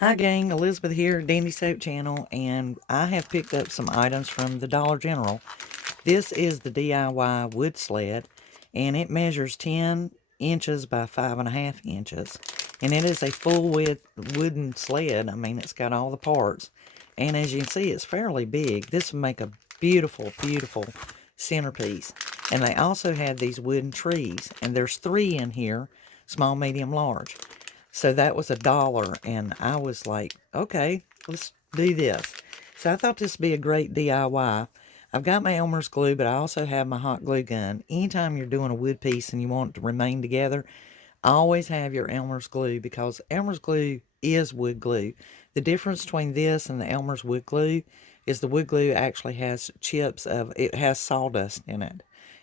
Hi gang, Elizabeth here, Dandysoap Channel, and I have picked up some items from the Dollar General. This is the DIY wood sled, and it measures 10 inches by 5.5 inches. And it is a full width wooden sled. I mean, it's got all the parts. And as you can see, it's fairly big. This would make a beautiful, beautiful centerpiece. And they also have these wooden trees, and there's 3 in here, small, medium, large. So that was $1, and I was like, okay, let's do this. So I thought this would be a great DIY. I've got my Elmer's glue, but I also have my hot glue gun. Anytime you're doing a wood piece and you want it to remain together, always have your Elmer's glue, because Elmer's glue is wood glue. The difference between this and the Elmer's wood glue is the wood glue actually has it has sawdust in it.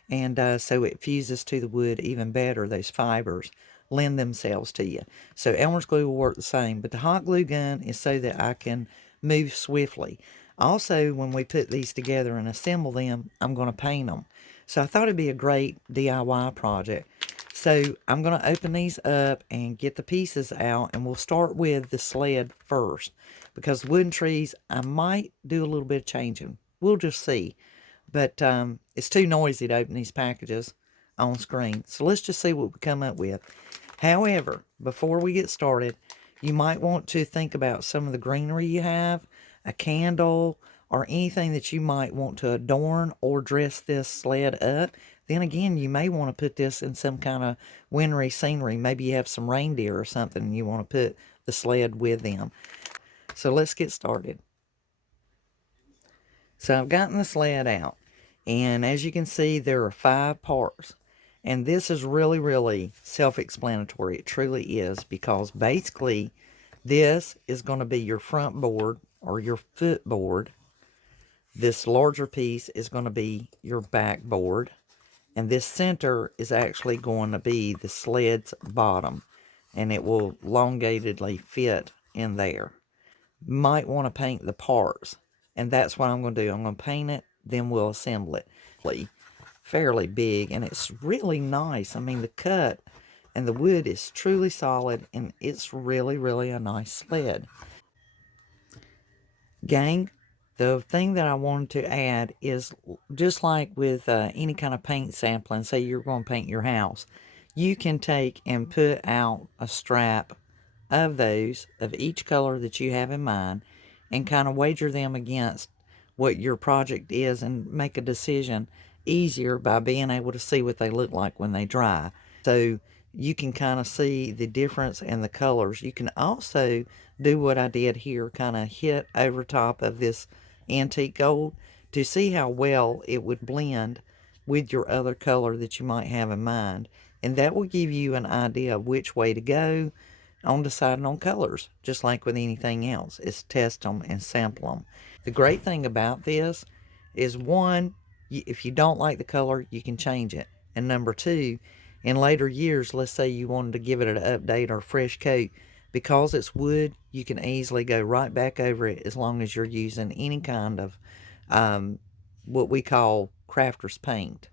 And so it fuses to the wood even better. Those fibers lend themselves to you. So Elmer's glue will work the same, but the hot glue gun is so that I can move swiftly. Also, when we put these together and assemble them, I'm going to paint them. So I thought it'd be a great DIY project. So I'm going to open these up and get the pieces out, and we'll start with the sled first, because wooden trees, I might do a little bit of changing. We'll just see. But it's too noisy to open these packages on screen. So let's just see what we come up with. However, before we get started, you might want to think about some of the greenery you have, a candle, or anything that you might want to adorn or dress this sled up. Then again, you may want to put this in some kind of wintry scenery. Maybe you have some reindeer or something and you want to put the sled with them. So let's get started. So I've gotten the sled out, and as you can see, there are 5 parts. And this is really, really self-explanatory. It truly is, because basically this is going to be your front board or your foot board. This larger piece is going to be your back board. And this center is actually going to be the sled's bottom. And it will elongatedly fit in there. Might want to paint the parts. And that's what I'm going to do. I'm going to paint it, then we'll assemble it. Fairly big, and it's really nice. I mean, the cut and the wood is truly solid, and it's really, really a nice sled. Gang, the thing that I wanted to add is, just like with any kind of paint sampling, say you're going to paint your house, you can take and put out a strap of those, of each color that you have in mind, and kind of wager them against what your project is and make a decision easier by being able to see what they look like when they dry. So you can kind of see the difference in the colors. You can also do what I did here, kind of hit over top of this antique gold to see how well it would blend with your other color that you might have in mind. And that will give you an idea of which way to go on deciding on colors, just like with anything else. It's test them and sample them. The great thing about this is, one, if you don't like the color, you can change it. And number two, in later years, let's say you wanted to give it an update or fresh coat, because it's wood, you can easily go right back over it as long as you're using any kind of what we call crafter's paint.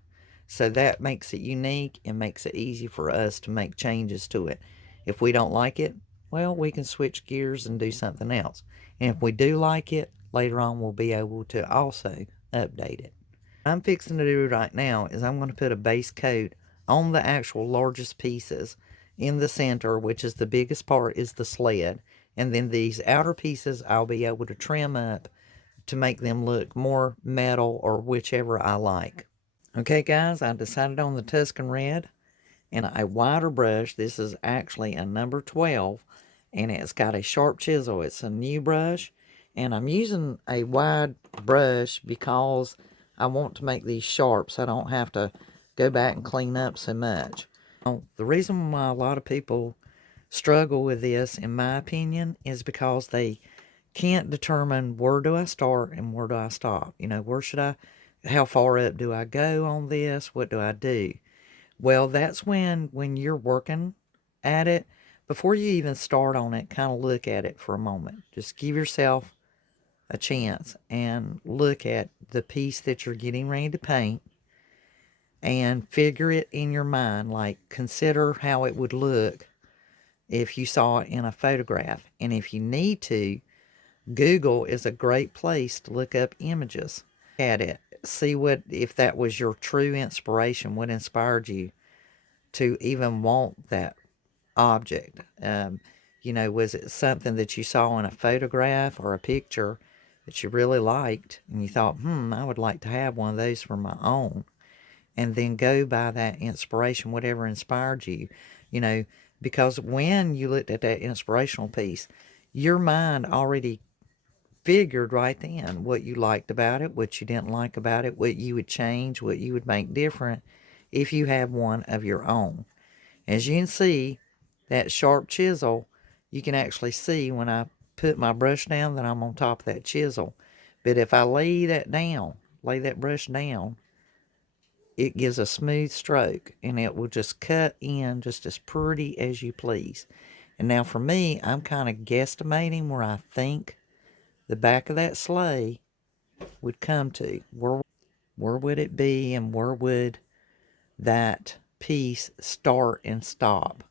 So that makes it unique and makes it easy for us to make changes to it. If we don't like it, well, we can switch gears and do something else. And if we do like it, later on we'll be able to also update it. What I'm fixing to do right now is I'm going to put a base coat on the actual largest pieces in the center, which is the biggest part, is the sled. And then these outer pieces I'll be able to trim up to make them look more metal or whichever I like. Okay guys, I decided on the Tuscan Red and a wider brush. This is actually a number 12, and it's got a sharp chisel. It's a new brush, and I'm using a wide brush because I want to make these sharp so I don't have to go back and clean up so much. Now, the reason why a lot of people struggle with this, in my opinion, is because they can't determine, where do I start and where do I stop? You know, how far up do I go on this? What do I do? Well, that's when you're working at it, before you even start on it, kind of look at it for a moment. Just give yourself a chance and look at the piece that you're getting ready to paint and figure it in your mind. Like, consider how it would look if you saw it in a photograph. And if you need to, Google is a great place to look up images. At it, see what, if that was your true inspiration, what inspired you to even want that object. Was it something that you saw in a photograph or a picture that you really liked and you thought, I would like to have one of those for my own? And then go by that inspiration, whatever inspired you, you know, because when you looked at that inspirational piece, your mind already figured right then what you liked about it, what you didn't like about it, what you would change, what you would make different if you have one of your own. As you can see, that sharp chisel, you can actually see when I put my brush down that I'm on top of that chisel. But if I lay that brush down, it gives a smooth stroke and it will just cut in just as pretty as you please. And now for me, I'm kind of guesstimating where I think the back of that sleigh would come to. Where would it be, and where would that piece start and stop?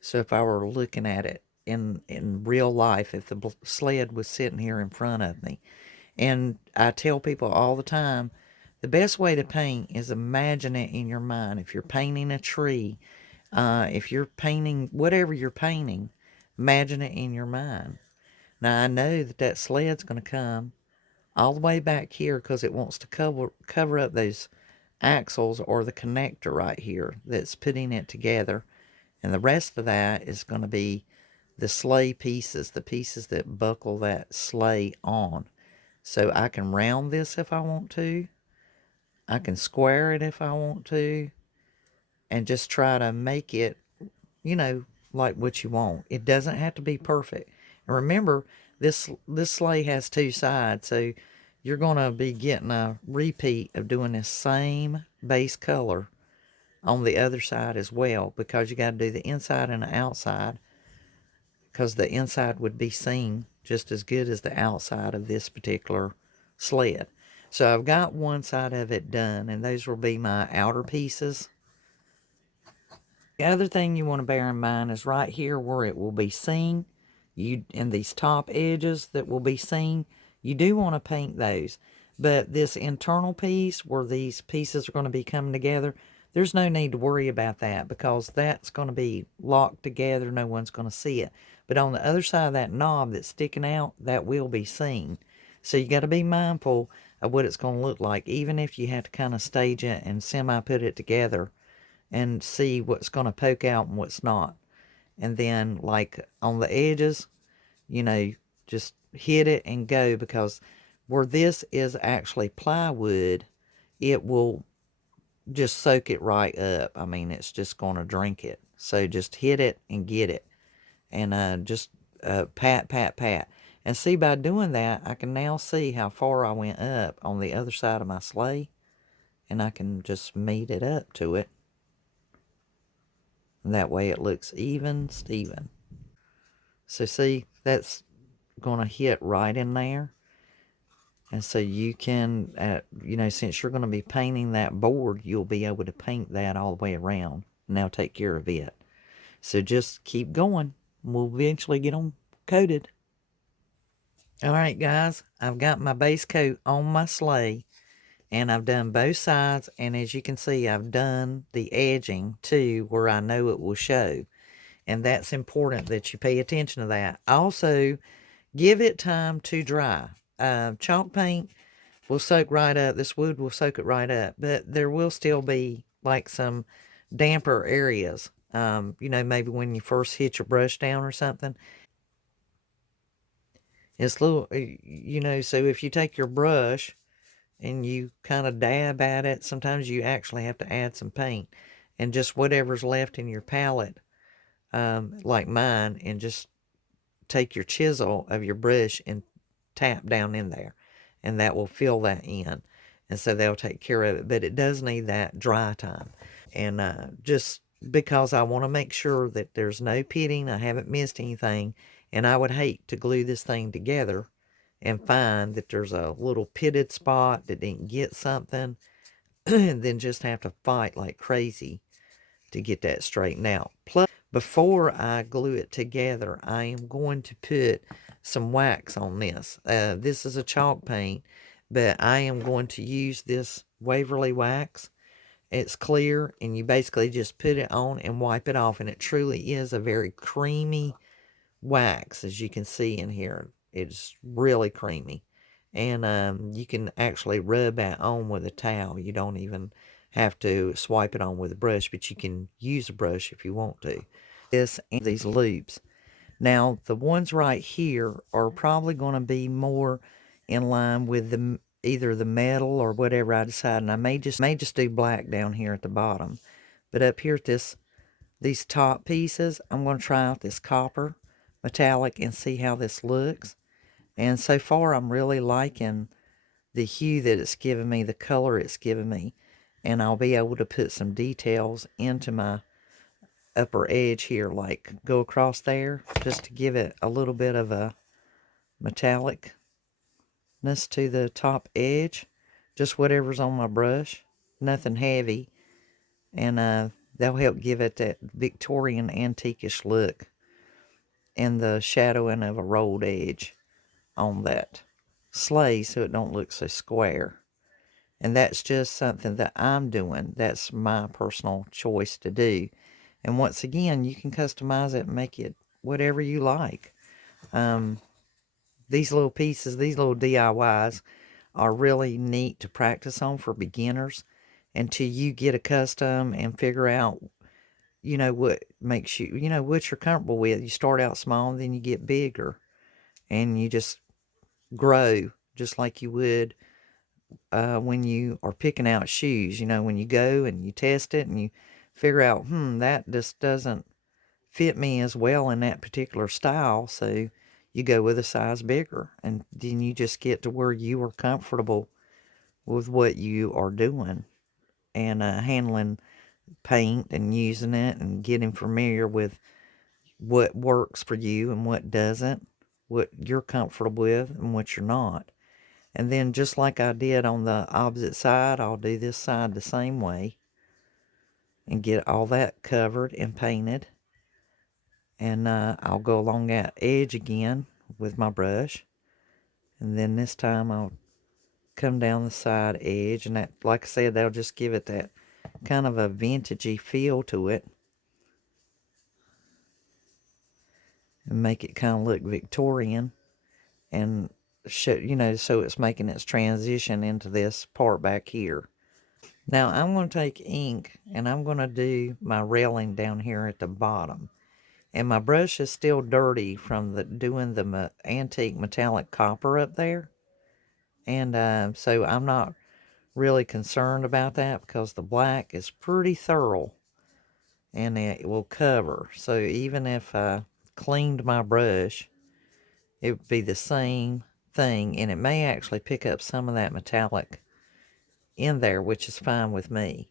So if I were looking at it in real life, if the sled was sitting here in front of me, and I tell people all the time, the best way to paint is imagine it in your mind. If you're painting a tree, if you're painting whatever you're painting, imagine it in your mind. Now I know that that sled's going to come all the way back here because it wants to cover up those axles or the connector right here that's putting it together. And the rest of that is going to be the sleigh pieces, the pieces that buckle that sleigh on. So I can round this if I want to. I can square it if I want to. And just try to make it, you know, like what you want. It doesn't have to be perfect. And remember, this sleigh has two sides, so you're going to be getting a repeat of doing this same base color on the other side as well, because you got to do the inside and the outside, because the inside would be seen just as good as the outside of this particular sled. So I've got one side of it done, and those will be my outer pieces. The other thing you want to bear in mind is right here where it will be seen, in these top edges that will be seen, you do want to paint those. But this internal piece where these pieces are going to be coming together, there's no need to worry about that because that's going to be locked together. No one's going to see it. But on the other side of that knob that's sticking out, that will be seen. So you got to be mindful of what it's going to look like, even if you have to kind of stage it and semi put it together and see what's going to poke out and what's not. And then, like on the edges, just hit it and go, because where this is actually plywood, it will just soak it right up. I mean, it's just going to drink it. So just hit it and get it. And just pat, pat, pat. And see, by doing that, I can now see how far I went up on the other side of my sleigh. And I can just meet it up to it. And that way it looks even, Steven. So see, that's going to hit right in there. And so you can, since you're going to be painting that board, you'll be able to paint that all the way around. Now take care of it. So just keep going. We'll eventually get them coated. All right, guys, I've got my base coat on my sleigh, and I've done both sides. And as you can see, I've done the edging too, where I know it will show. And that's important that you pay attention to that. Also, give it time to dry. Chalk paint will soak right up. This wood will soak it right up. But there will still be like some damper areas. Maybe when you first hit your brush down or something. It's little, so if you take your brush and you kind of dab at it, sometimes you actually have to add some paint. And just whatever's left in your palette, like mine, and just take your chisel of your brush and tap down in there, and that will fill that in, and so they'll take care of it. But it does need that dry time, and just because I want to make sure that there's no pitting, I haven't missed anything, and I would hate to glue this thing together and find that there's a little pitted spot that didn't get something and then just have to fight like crazy to get that straightened out. Before I glue it together, I am going to put some wax on this. This is a chalk paint, but I am going to use this Waverly wax. It's clear, and you basically just put it on and wipe it off, and it truly is a very creamy wax, as you can see in here. It's really creamy, and you can actually rub that on with a towel. You don't even have to swipe it on with a brush, but you can use a brush if you want to. This and these loops. Now, the ones right here are probably going to be more in line with the either the metal or whatever I decide, and I may just do black down here at the bottom. But up here at these top pieces, I'm going to try out this copper metallic and see how this looks. And so far, I'm really liking the hue that it's given me, the color it's given me. And I'll be able to put some details into my upper edge here, like go across there, just to give it a little bit of a metallicness to the top edge. Just whatever's on my brush, nothing heavy. And that'll help give it that Victorian antiquish look and the shadowing of a rolled edge on that sleigh so it don't look so square. And that's just something that I'm doing. That's my personal choice to do. And once again, you can customize it and make it whatever you like. These little pieces, these little DIYs are really neat to practice on for beginners until you get accustomed and figure out, what makes you, what you're comfortable with. You start out small and then you get bigger and you just grow just like you would when you are picking out shoes. When you go and you test it and you figure out, that just doesn't fit me as well in that particular style. So you go with a size bigger, and then you just get to where you are comfortable with what you are doing and handling paint and using it and getting familiar with what works for you and what doesn't, what you're comfortable with and what you're not. And then just like I did on the opposite side, I'll do this side the same way and get all that covered and painted. And I'll go along that edge again with my brush. And then this time I'll come down the side edge. And that, like I said, that'll just give it that kind of a vintagey feel to it. And make it kind of look Victorian. And show, so it's making its transition into this part back here. Now I'm going to take ink and I'm going to do my railing down here at the bottom. And my brush is still dirty from doing the antique metallic copper up there. And so I'm not really concerned about that because the black is pretty thorough and it will cover. So even if I cleaned my brush, it would be the same thing, and it may actually pick up some of that metallic in there, which is fine with me.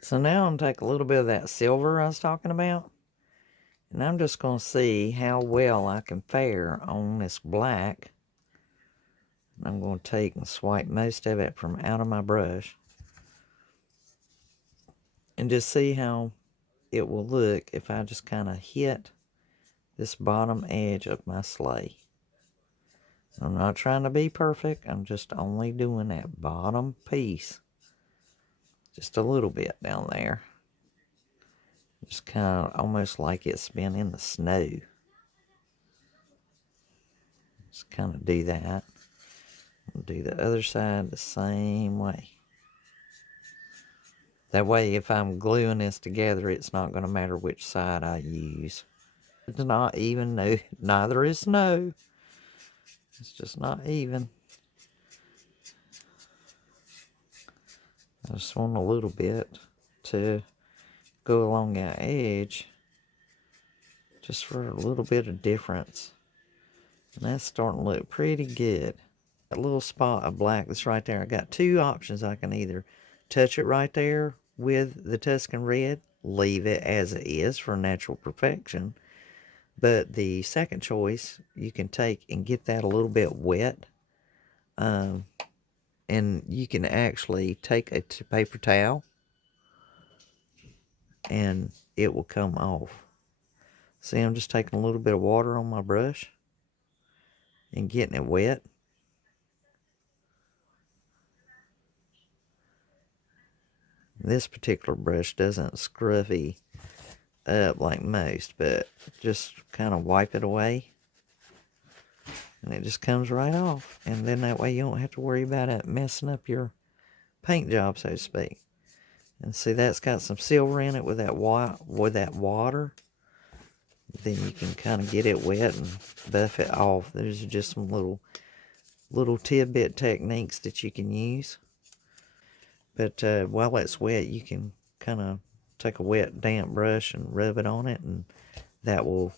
So now I'm going to take a little bit of that silver I was talking about, and I'm just going to see how well I can fare on this black. I'm going to take and swipe most of it from out of my brush and just see how it will look if I just kind of hit this bottom edge of my sleigh. I'm not trying to be perfect. I'm just only doing that bottom piece. Just a little bit down there. Just kind of almost like it's been in the snow. Just kind of do that. I'll do the other side the same way. That way, if I'm gluing this together, it's not going to matter which side I use. It's not even, no, neither is snow. It's just not even. I just want a little bit to go along that edge, just for a little bit of difference. And that's starting to look pretty good. That little spot of black that's right there, I got two options. I can either touch it right there with the Tuscan red, leave it as it is for natural perfection. But the second choice, you can take and get that a little bit wet. And you can actually take a paper towel and it will come off. See, I'm just taking a little bit of water on my brush and getting it wet. This particular brush doesn't scruffy up like most, but just kind of wipe it away. And it just comes right off. And then that way you don't have to worry about it messing up your paint job, so to speak. And see, that's got some silver in it with that water. Then you can kind of get it wet and buff it off. There's just some little tidbit techniques that you can use. But while it's wet, you can kind of take a wet, damp brush and rub it on it, and that will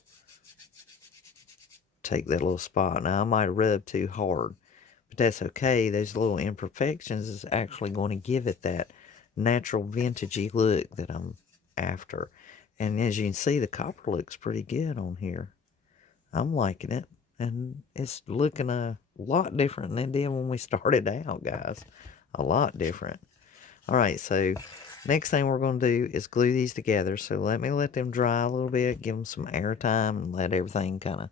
take that little spot. Now, I might have rubbed too hard, but that's okay. Those little imperfections is actually going to give it that natural vintagey look that I'm after. And as you can see, the copper looks pretty good on here. I'm liking it, and it's looking a lot different than it did when we started out, guys. A lot different. All right, so next thing we're going to do is glue these together. So let them dry a little bit, give them some air time, and let everything kind of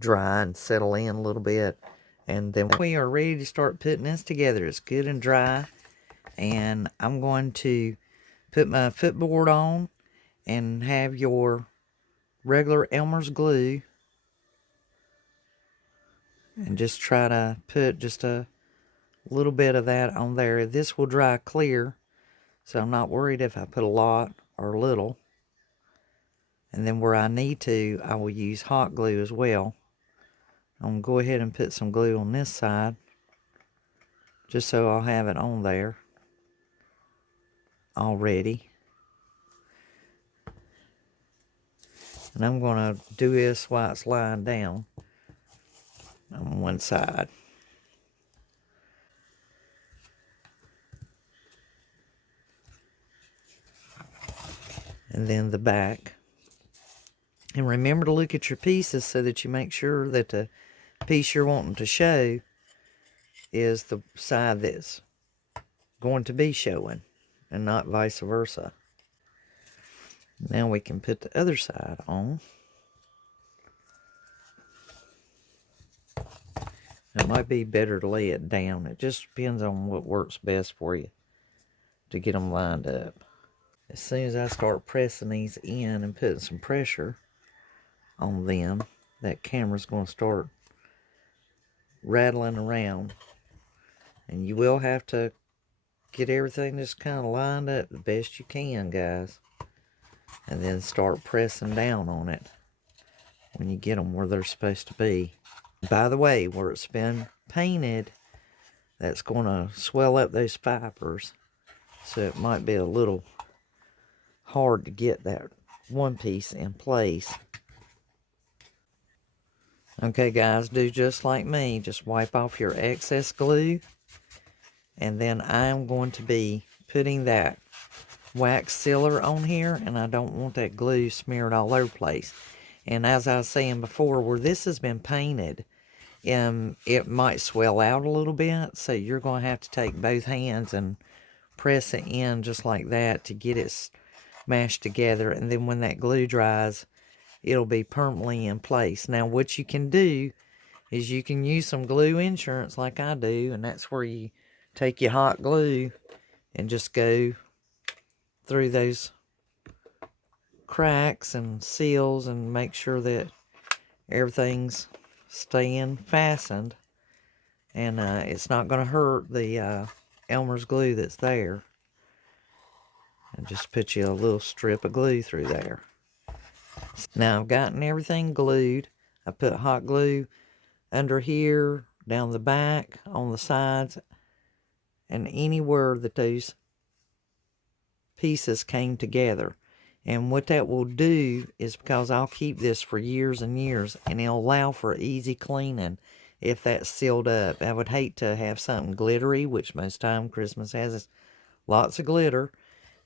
dry and settle in a little bit. And then we are ready to start putting this together. It's good and dry. And I'm going to put my footboard on and have your regular Elmer's glue. And just try to put just a little bit of that on there. This will dry clear, so I'm not worried if I put a lot or a little. And then where I need to, I will use hot glue as well. I'm going to go ahead and put some glue on this side, just so I'll have it on there already. And I'm going to do this while it's lying down on one side. And then the back. And remember to look at your pieces so that you make sure that the piece you're wanting to show is the side that's going to be showing, and not vice versa. Now we can put the other side on. It might be better to lay it down. It just depends on what works best for you to get them lined up. As soon as I start pressing these in and putting some pressure on them, that camera's going to start rattling around. And you will have to get everything just kind of lined up the best you can, guys. And then start pressing down on it when you get them where they're supposed to be. By the way, where it's been painted, that's going to swell up those fibers. So it might be a little hard to get that one piece in place. Okay, guys, do just like me. Just wipe off your excess glue. And then I'm going to be putting that wax sealer on here, and I don't want that glue smeared all over the place. And as I was saying before, where this has been painted, it might swell out a little bit, so you're going to have to take both hands and press it in just like that to get it mashed together. And then when that glue dries, it'll be permanently in place. Now, what you can do is you can use some glue insurance like I do, and that's where you take your hot glue and just go through those cracks and seals and make sure that everything's staying fastened, and it's not going to hurt the Elmer's glue that's there. And just put you a little strip of glue through there. Now I've gotten everything glued. I put hot glue under here, down the back, on the sides, and anywhere that those pieces came together. And what that will do is, because I'll keep this for years and years, and it'll allow for easy cleaning if that's sealed up. I would hate to have something glittery, which most time Christmas has lots of glitter,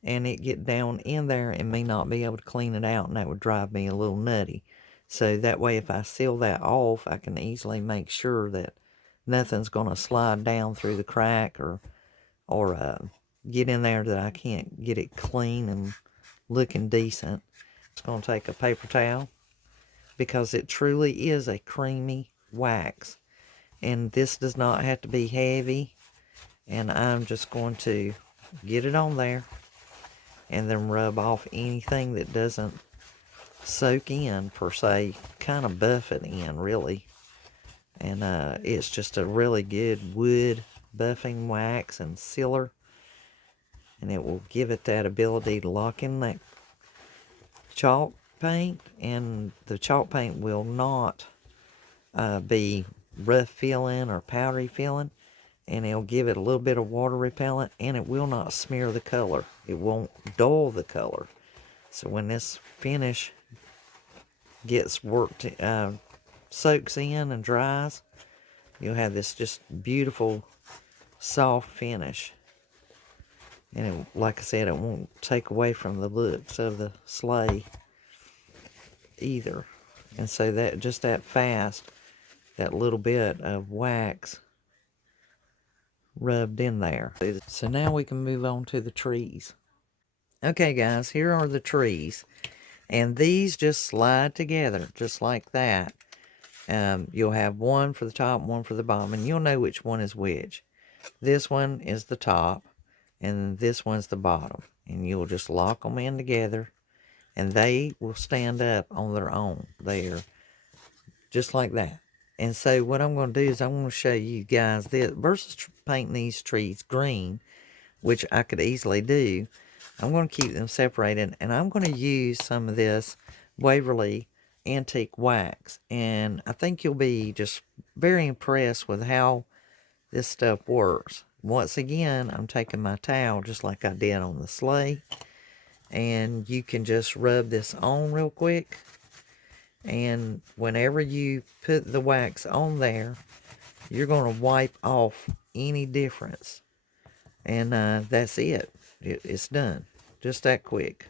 and it get down in there and me not be able to clean it out, and that would drive me a little nutty. So that way, if I seal that off, I can easily make sure that nothing's going to slide down through the crack or get in there that I can't get it clean and looking decent. It's going to take a paper towel, because it truly is a creamy wax. And this does not have to be heavy. And I'm just going to get it on there and then rub off anything that doesn't soak in per se, kind of buff it in really. And it's just a really good wood buffing wax and sealer, and it will give it that ability to lock in that chalk paint, and the chalk paint will not be rough feeling or powdery feeling, and it'll give it a little bit of water repellent, and it will not smear the color. It won't dull the color. So when this finish gets worked, soaks in and dries, you'll have this just beautiful soft finish. And it, like I said, it won't take away from the looks of the sleigh either. And so that just that fast, that little bit of wax rubbed in there. So now we can move on to the trees. Okay guys, here are the trees. And these just slide together just like that. You'll have one for the top, one for the bottom, and you'll know which one is which. This one is the top, and this one's the bottom. And you'll just lock them in together, and they will stand up on their own there, just like that. And so what I'm going to do is I'm going to show you guys this, versus painting these trees green, which I could easily do. I'm going to keep them separated, and I'm going to use some of this Waverly antique wax. And I think you'll be just very impressed with how this stuff works. Once again, I'm taking my towel just like I did on the sleigh, and you can just rub this on real quick, and whenever you put the wax on there, you're going to wipe off any difference, and that's it. It's done just that quick,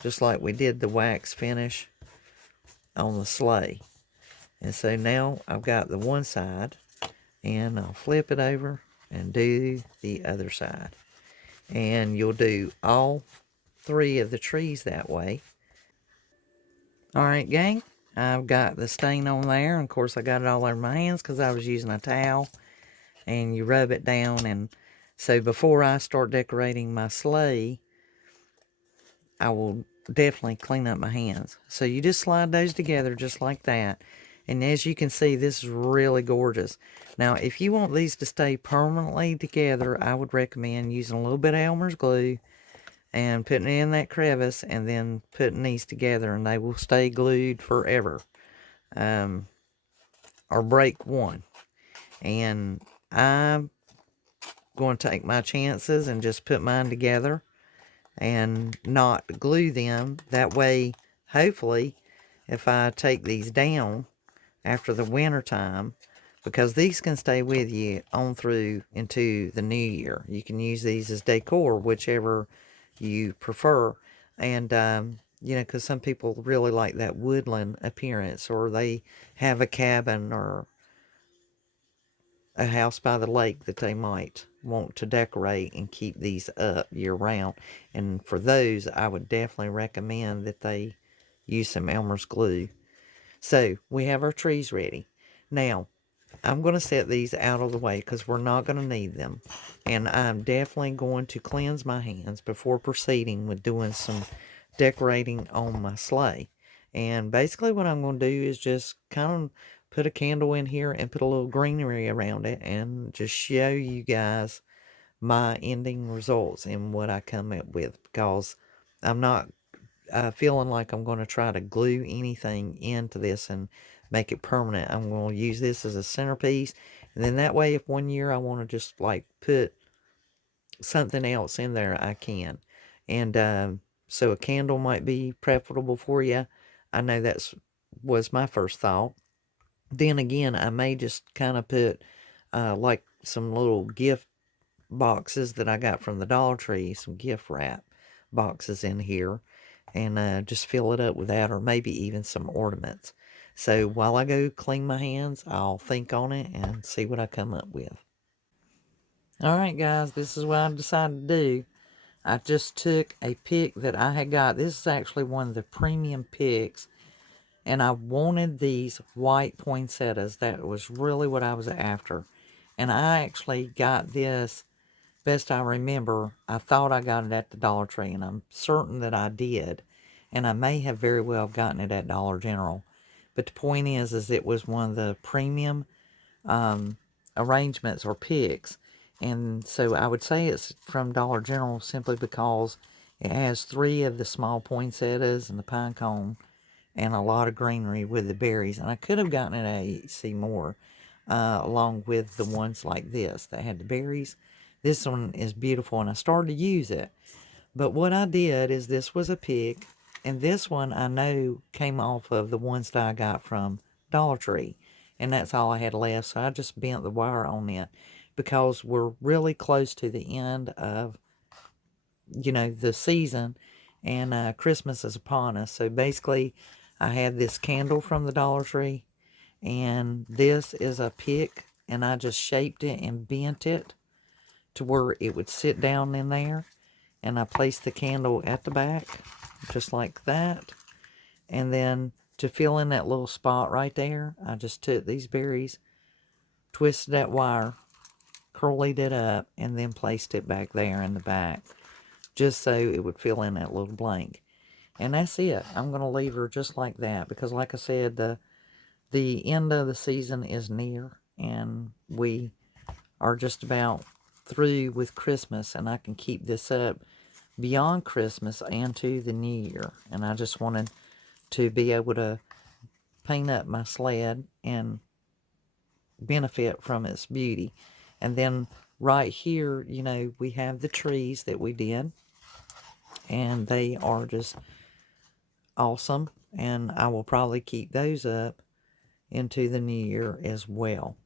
just like we did the wax finish on the sleigh. And so now I've got the one side, and I'll flip it over and do the other side. And you'll do all three of the trees that way. Alright gang, I've got the stain on there, and of course I got it all over my hands because I was using a towel. And you rub it down, and so before I start decorating my sleigh, I will definitely clean up my hands. So you just slide those together just like that. And as you can see, this is really gorgeous. Now, if you want these to stay permanently together, I would recommend using a little bit of Elmer's glue and putting it in that crevice and then putting these together, and they will stay glued forever. Or break one. And I'm going to take my chances and just put mine together and not glue them. That way, hopefully, if I take these down after the winter time, because these can stay with you on through into the new year. You can use these as decor, whichever you prefer. And, you know, because some people really like that woodland appearance, or they have a cabin or a house by the lake that they might want to decorate and keep these up year round. And for those, I would definitely recommend that they use some Elmer's glue. So we have our trees ready. Now, I'm going to set these out of the way because we're not going to need them. And I'm definitely going to cleanse my hands before proceeding with doing some decorating on my sleigh. And basically what I'm going to do is just kind of put a candle in here and put a little greenery around it and just show you guys my ending results and what I come up with, because I'm not feeling like I'm going to try to glue anything into this and make it permanent. I'm going to use this as a centerpiece, and then that way if one year I want to just like put something else in there, I can. And so a candle might be preferable for you. I know that's was my first thought. Then again, I may just kind of put like some little gift boxes that I got from the Dollar Tree, some gift wrap boxes in here, and just fill it up with that, or maybe even some ornaments. So while I go clean my hands, I'll think on it and see what I come up with. Alright guys, this is what I decided to do. I just took a pick that I had got. This is actually one of the premium picks, And I wanted these white poinsettias. That was really what I was after. And I actually got this, best I remember, I thought I got it at the Dollar Tree, and I'm certain that I did. And I may have very well gotten it at Dollar General. But the point is it was one of the premium arrangements or picks. And so I would say it's from Dollar General simply because it has 3 of the small poinsettias and the pine cone and a lot of greenery with the berries. And I could have gotten it at AC Moore along with the ones like this that had the berries. This one is beautiful, and I started to use it. But what I did is, this was a pick, and this one I know came off of the ones that I got from Dollar Tree. And that's all I had left, so I just bent the wire on it because we're really close to the end of, the season, and Christmas is upon us. So basically, I had this candle from the Dollar Tree, and this is a pick, and I just shaped it and bent it to where it would sit down in there. And I placed the candle at the back, just like that. And then to fill in that little spot right there, I just took these berries, twisted that wire, curled it up, and then placed it back there in the back, just so it would fill in that little blank. And that's it. I'm going to leave her just like that, because like I said, the end of the season is near, and we are just about through with Christmas, and I can keep this up beyond Christmas and to the new year. And I just wanted to be able to paint up my sled and benefit from its beauty. And then right here, we have the trees that we did, and they are just awesome, and I will probably keep those up into the new year as well.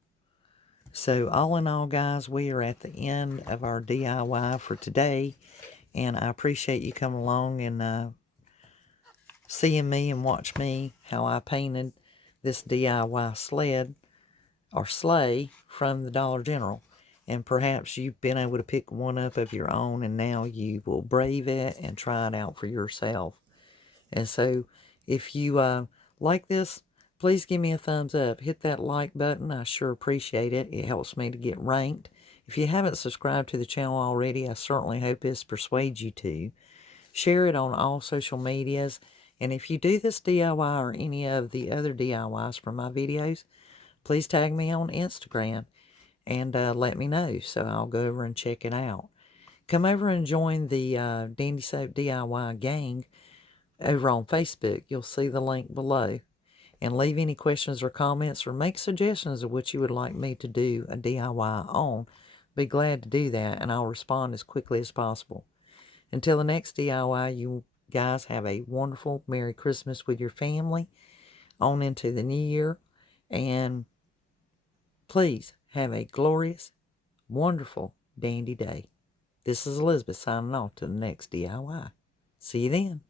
So all in all, guys, we are at the end of our DIY for today, and I appreciate you coming along and seeing me and watch me how I painted this DIY sled or sleigh from the Dollar General. And perhaps you've been able to pick one up of your own, and now you will brave it and try it out for yourself. And so if you like this, please give me a thumbs up. Hit that like button. I sure appreciate it. It helps me to get ranked. If you haven't subscribed to the channel already, I certainly hope this persuades you to. Share it on all social medias. And if you do this DIY or any of the other DIYs from my videos, please tag me on Instagram and let me know, so I'll go over and check it out. Come over and join the Dandysoap DIY gang over on Facebook. You'll see the link below. And leave any questions or comments, or make suggestions of what you would like me to do a DIY on. Be glad to do that, and I'll respond as quickly as possible. Until the next DIY, you guys have a wonderful Merry Christmas with your family on into the new year. And please have a glorious, wonderful, dandy day. This is Elizabeth signing off to the next DIY. See you then.